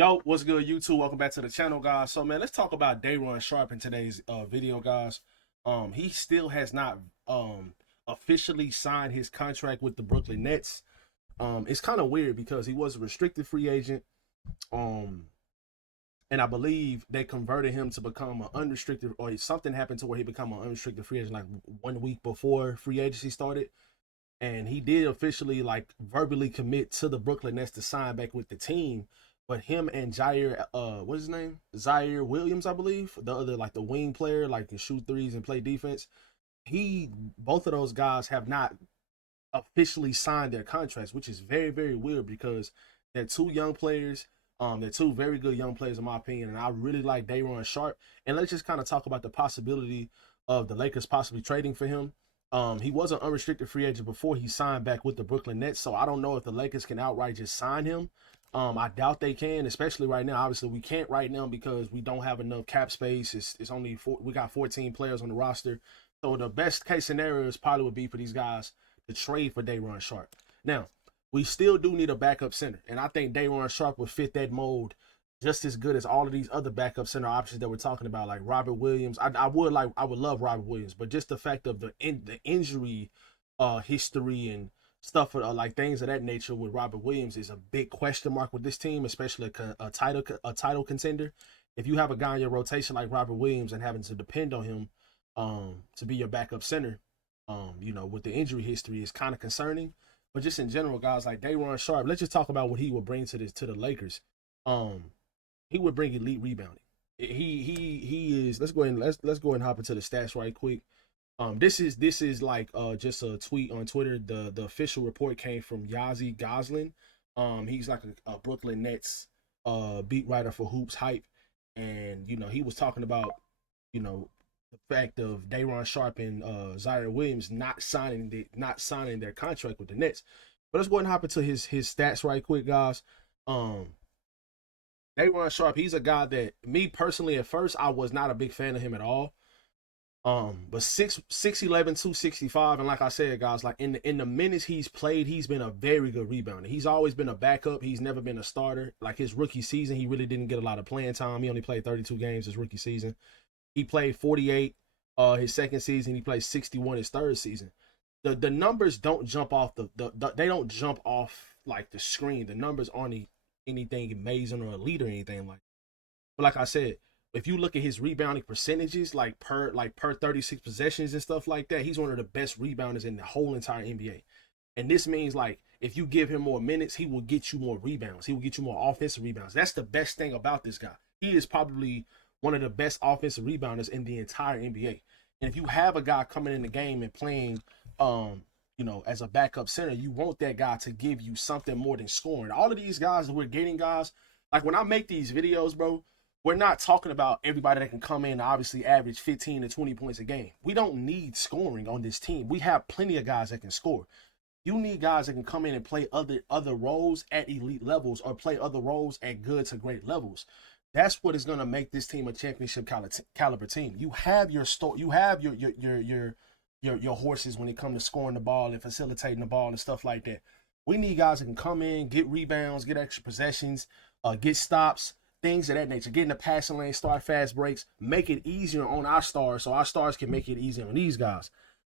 Yo, what's good, YouTube? Welcome back to the channel, guys. So, man, let's talk about Day'Ron Sharpe in today's video, guys. He still has not officially signed his contract with the Brooklyn Nets. It's kind of weird because he was a restricted free agent. Um, and I believe they converted him to become an unrestricted, or something happened to where he became an unrestricted free agent like 1 week before free agency started. And he did officially, like, verbally commit to the Brooklyn Nets to sign back with the team. But him and Jair, what's his name? Zaire Williams, I believe, the other, like, the wing player, like, can shoot threes and play defense. Both of those guys have not officially signed their contracts, which is very, very weird because they're two young players. They're two very good young players in my opinion, and I really like Day'Ron Sharpe. And let's just kind of talk about the possibility of the Lakers possibly trading for him. He was an unrestricted free agent before he signed back with the Brooklyn Nets, so I don't know if the Lakers can outright just sign him. I doubt they can, especially right now. Obviously, we can't right now because we don't have enough cap space. It's only we got 14 players on the roster, so the best case scenario is probably would be for these guys to trade for Day'Ron Sharpe. Now, we still do need a backup center, and I think Day'Ron Sharpe would fit that mold just as good as all of these other backup center options that we're talking about, like Robert Williams. I would love Robert Williams, but just the fact of the injury history and stuff like things of that nature with Robert Williams is a big question mark with this team, especially a title contender. If you have a guy in your rotation like Robert Williams and having to depend on him to be your backup center, with the injury history is kind of concerning. But just in general, guys like Day'Ron Sharpe, let's just talk about what he will bring to the Lakers. Um, he would bring elite rebounding. He is. Let's go ahead and let's go ahead and hop into the stats right quick. This is like just a tweet on Twitter. The official report came from Yazi Goslin. He's like a Brooklyn Nets beat writer for Hoops Hype, and he was talking about the fact of Day'Ron Sharpe and Zaire Williams not signing their contract with the Nets. But let's go ahead and hop into his stats right quick, guys. Um, Day'Ron Sharpe, he's a guy that me personally at first I was not a big fan of him at all. But 6'11", 265, and like I said, guys, like in the minutes he's played, he's been a very good rebounder. He's always been a backup. He's never been a starter. Like his rookie season, he really didn't get a lot of playing time. He only played 32 games his rookie season. He played 48 his second season. He played 61 his third season. The numbers don't jump off they don't jump off like the screen. The numbers aren't anything amazing or elite or anything like. But like I said, if you look at his rebounding percentages, like per 36 possessions and stuff like that, he's one of the best rebounders in the whole entire NBA. And this means, like, if you give him more minutes, he will get you more rebounds. He will get you more offensive rebounds. That's the best thing about this guy. He is probably one of the best offensive rebounders in the entire NBA. And if you have a guy coming in the game and playing, as a backup center, you want that guy to give you something more than scoring. All of these guys that we're getting, guys, like when I make these videos, bro, we're not talking about everybody that can come in and obviously average 15 to 20 points a game. We don't need scoring on this team. We have plenty of guys that can score. You need guys that can come in and play other roles at elite levels or play other roles at good to great levels. That's what is going to make this team a championship caliber team. You have you have your horses when it comes to scoring the ball and facilitating the ball and stuff like that. We need guys that can come in, get rebounds, get extra possessions, get stops, things of that nature. Get in the passing lane, start fast breaks, make it easier on our stars so our stars can make it easier on these guys.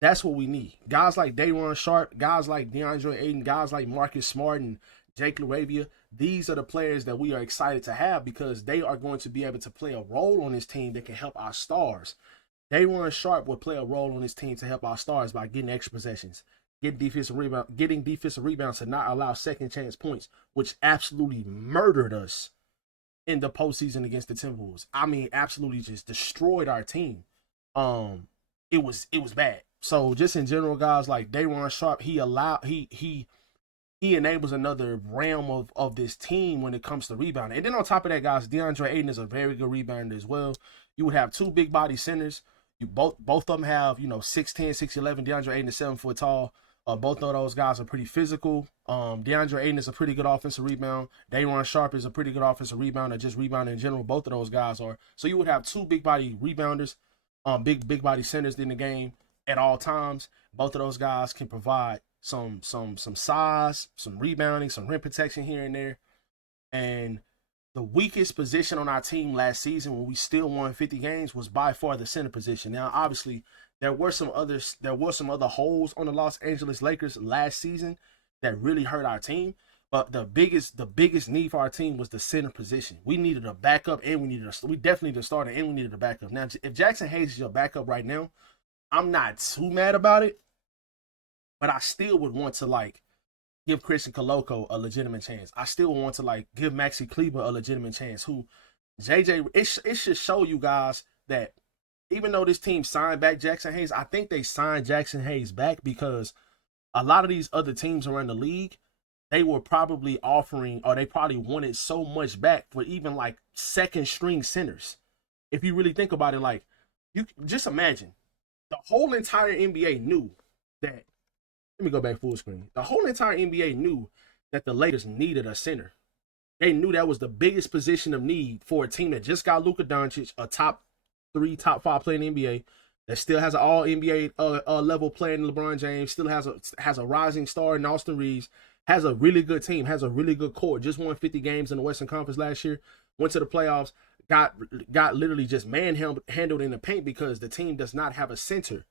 That's what we need. Guys like Day'Ron Sharpe, guys like DeAndre Ayton, guys like Marcus Smart and Jake LaRavia. These are the players that we are excited to have because they are going to be able to play a role on this team that can help our stars. Day'Ron Sharpe will play a role on this team to help our stars by getting extra possessions, getting defensive rebounds to not allow second chance points, which absolutely murdered us in the postseason against the Timberwolves. I mean, absolutely just destroyed our team. It was bad. So just in general, guys, like Day'Ron Sharpe, he enables another realm of this team when it comes to rebounding. And then on top of that, guys, DeAndre Ayton is a very good rebounder as well. You would have two big body centers. You both of them have 6'10", 6'11". DeAndre Ayton is 7 foot tall. Both of those guys are pretty physical. DeAndre Ayton is a pretty good offensive rebound. Day'Ron Sharpe is a pretty good offensive rebounder, just rebounding in general. Both of those guys are. So you would have two big body rebounders, big body centers in the game at all times. Both of those guys can provide some size, some rebounding, some rim protection here and there. And the weakest position on our team last season when we still won 50 games was by far the center position. Now, obviously, there were some other holes on the Los Angeles Lakers last season that really hurt our team. But the biggest need for our team was the center position. We needed a backup, and we definitely needed a starter, and we needed a backup. Now, if Jackson Hayes is your backup right now, I'm not too mad about it, but I still would want to give Christian Coloco a legitimate chance. I still want to give Maxi Kleber a legitimate chance. Who it should show you guys that even though this team signed back Jackson Hayes, I think they signed Jackson Hayes back because a lot of these other teams around the league, they were probably offering, or they probably wanted so much back for even second string centers. If you really think about it, you just imagine the whole entire NBA knew that. Let me go back full screen. The whole entire NBA knew that the Lakers needed a center. They knew that was the biggest position of need for a team that just got Luka Doncic, a top 3, top 5 player in the NBA, that still has an all NBA level player in LeBron James, still has a rising star in Austin Reeves, has a really good team, has a really good core, just won 50 games in the Western Conference last year, went to the playoffs, got literally just manhandled in the paint because the team does not have a center.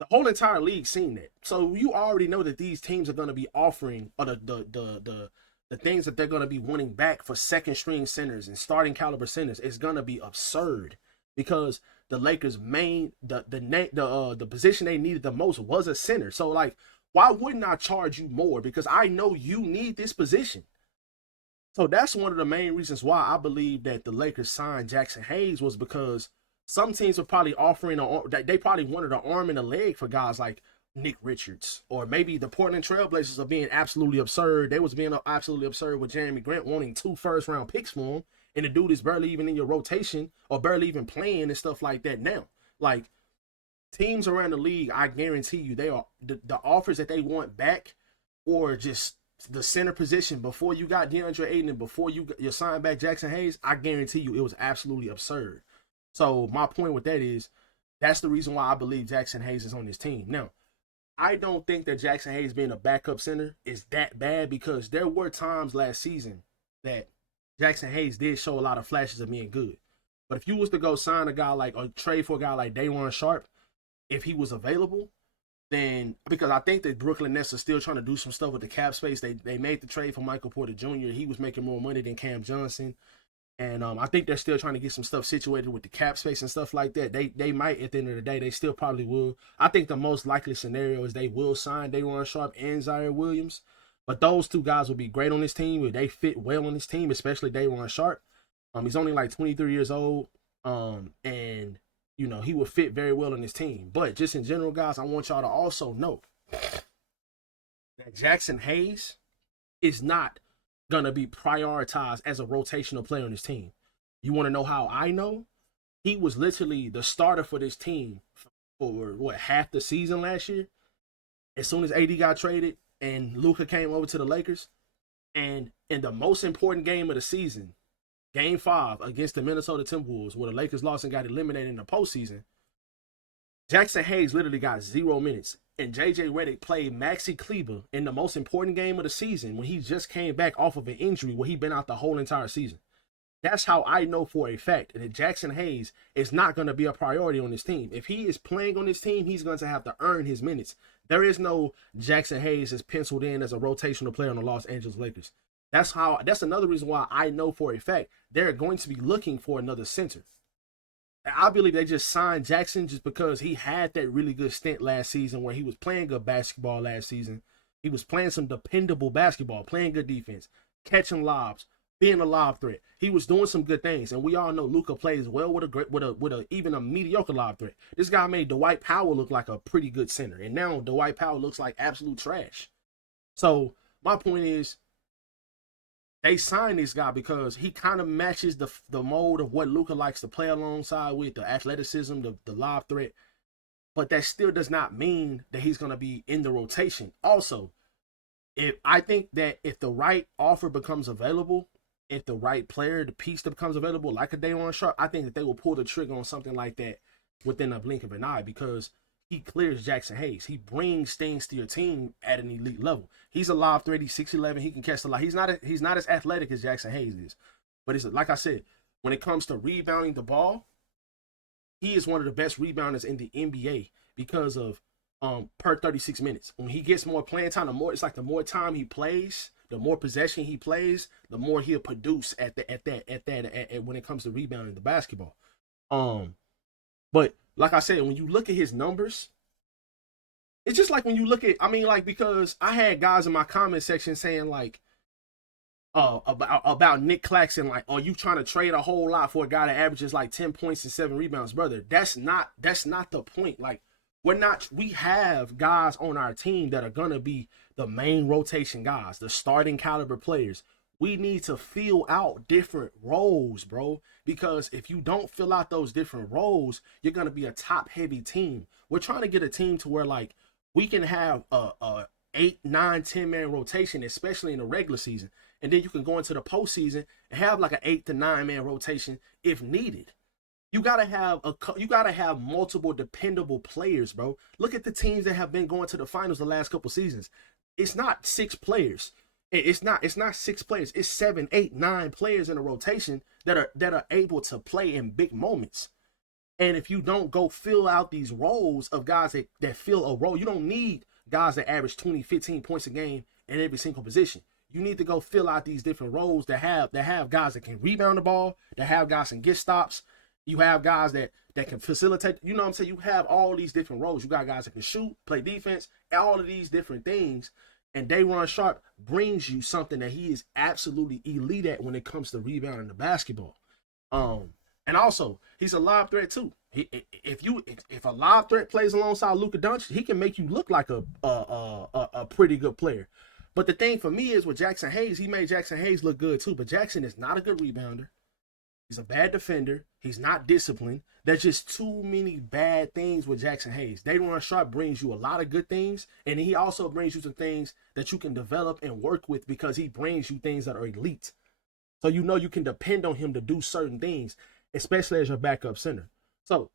The whole entire league seen that. So you already know that these teams are going to be offering, or the things that they're going to be wanting back for second string centers and starting caliber centers is going to be absurd, because the Lakers' the position they needed the most was a center. So why wouldn't I charge you more? Because I know you need this position. So that's one of the main reasons why I believe that the Lakers signed Jackson Hayes, was because some teams were probably offering they probably wanted an arm and a leg for guys like Nick Richards, or maybe the Portland Trailblazers are being absolutely absurd. They was being absolutely absurd with Jeremy Grant wanting 2 first-round picks for him, and the dude is barely even in your rotation or barely even playing and stuff like that now. Teams around the league, I guarantee you, they are the offers that they want back, or just the center position before you got DeAndre Ayton and before you signed back Jackson Hayes, I guarantee you it was absolutely absurd. So my point with that is, that's the reason why I believe Jackson Hayes is on this team. Now, I don't think that Jackson Hayes being a backup center is that bad, because there were times last season that Jackson Hayes did show a lot of flashes of being good. But if you was to go sign a guy or trade for a guy like Day'Ron Sharpe, if he was available, then, because I think that Brooklyn Nets are still trying to do some stuff with the cap space. They made the trade for Michael Porter Jr. He was making more money than Cam Johnson. And I think they're still trying to get some stuff situated with the cap space and stuff like that. They might, at the end of the day, they still probably will. I think the most likely scenario is they will sign Day'Ron Sharpe and Zion Williams. But those two guys will be great on this team. They fit well on this team, especially Day'Ron Sharpe. He's only 23 years old. And he will fit very well on this team. But just in general, guys, I want y'all to also know that Jackson Hayes is not going to be prioritized as a rotational player on this team. You want to know how I know? He was literally the starter for this team for half the season last year. As soon as AD got traded and Luka came over to the Lakers, and in the most important game of the season, Game 5 against the Minnesota Timberwolves, where the Lakers lost and got eliminated in the postseason, Jackson Hayes literally got 0 minutes. And JJ Redick played Maxi Kleber in the most important game of the season when he just came back off of an injury where he'd been out the whole entire season. That's how I know for a fact that Jackson Hayes is not going to be a priority on this team. If he is playing on this team, he's going to have to earn his minutes. There is no Jackson Hayes is penciled in as a rotational player on the Los Angeles Lakers. That's another reason why I know for a fact they're going to be looking for another center. I believe they just signed Jackson just because he had that really good stint last season where he was playing good basketball last season. He was playing some dependable basketball, playing good defense, catching lobs, being a lob threat. He was doing some good things, and we all know Luka plays well with even a mediocre lob threat. This guy made Dwight Powell look like a pretty good center, and now Dwight Powell looks like absolute trash. So my point is, they signed this guy because he kind of matches the mold of what Luka likes to play alongside with, the athleticism, the lob threat. But that still does not mean that he's going to be in the rotation. Also, I think that if the right offer becomes available, if the right player, the piece that becomes available, like a Day'Ron Sharpe, I think that they will pull the trigger on something like that within a blink of an eye, because he clears Jackson Hayes. He brings things to your team at an elite level. He's a lob threat. He's 6'11". He can catch the lob. He's not as athletic as Jackson Hayes is, But it's like I said, when it comes to rebounding the ball, he is one of the best rebounders in the NBA because of per 36 minutes. When he gets more playing time, the more time he plays, the more possession he plays, the more he'll produce at when it comes to rebounding the basketball. But like I said, when you look at his numbers, it's just like when you look at, because I had guys in my comment section saying like, about Nick Claxton, like, are you trying to trade a whole lot for a guy that averages like 10 points and 7 rebounds, brother? That's not the point. Like, we have guys on our team that are gonna be the main rotation guys, the starting caliber players. We need to fill out different roles, bro, because if you don't fill out those different roles, you're gonna be a top heavy team. We're trying to get a team to where like we can have a 8, 9, 10-man rotation, especially in the regular season. And then you can go into the postseason and have like an 8 to 9-man rotation if needed. You gotta have multiple dependable players, bro. Look at the teams that have been going to the finals the last couple seasons. It's not 6 players. It's not 6 players. It's 7, 8, 9 players in a rotation that are able to play in big moments. And if you don't go fill out these roles of guys that fill a role, you don't need guys that average 20, 15 points a game in every single position. You need to go fill out these different roles that have guys that can rebound the ball, that have guys that can get stops. You have guys that can facilitate. You know what I'm saying? You have all these different roles. You got guys that can shoot, play defense, all of these different things. And Day'Ron Sharpe brings you something that he is absolutely elite at when it comes to rebounding the basketball. And also, he's a lob threat too. If a lob threat plays alongside Luka Doncic, he can make you look like a pretty good player. But the thing for me is with Jackson Hayes, he made Jackson Hayes look good too. But Jackson is not a good rebounder. He's a bad defender. He's not disciplined. There's just too many bad things with Jackson Hayes. Day'Ron Sharpe brings you a lot of good things, and he also brings you some things that you can develop and work with because he brings you things that are elite. So you know you can depend on him to do certain things, especially as your backup center. So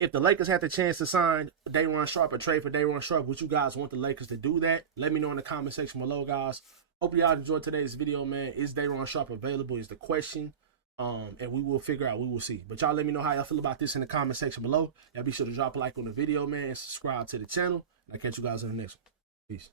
if the Lakers had the chance to sign Day'Ron Sharpe or trade for Day'Ron Sharpe, would you guys want the Lakers to do that? Let me know in the comment section below, guys. Hope y'all enjoyed today's video, man. Is Day'Ron Sharpe available is the question. And we will figure out. We will see. But y'all let me know how y'all feel about this in the comment section below. Y'all be sure to drop a like on the video, man, and subscribe to the channel. And I'll catch you guys in the next one. Peace.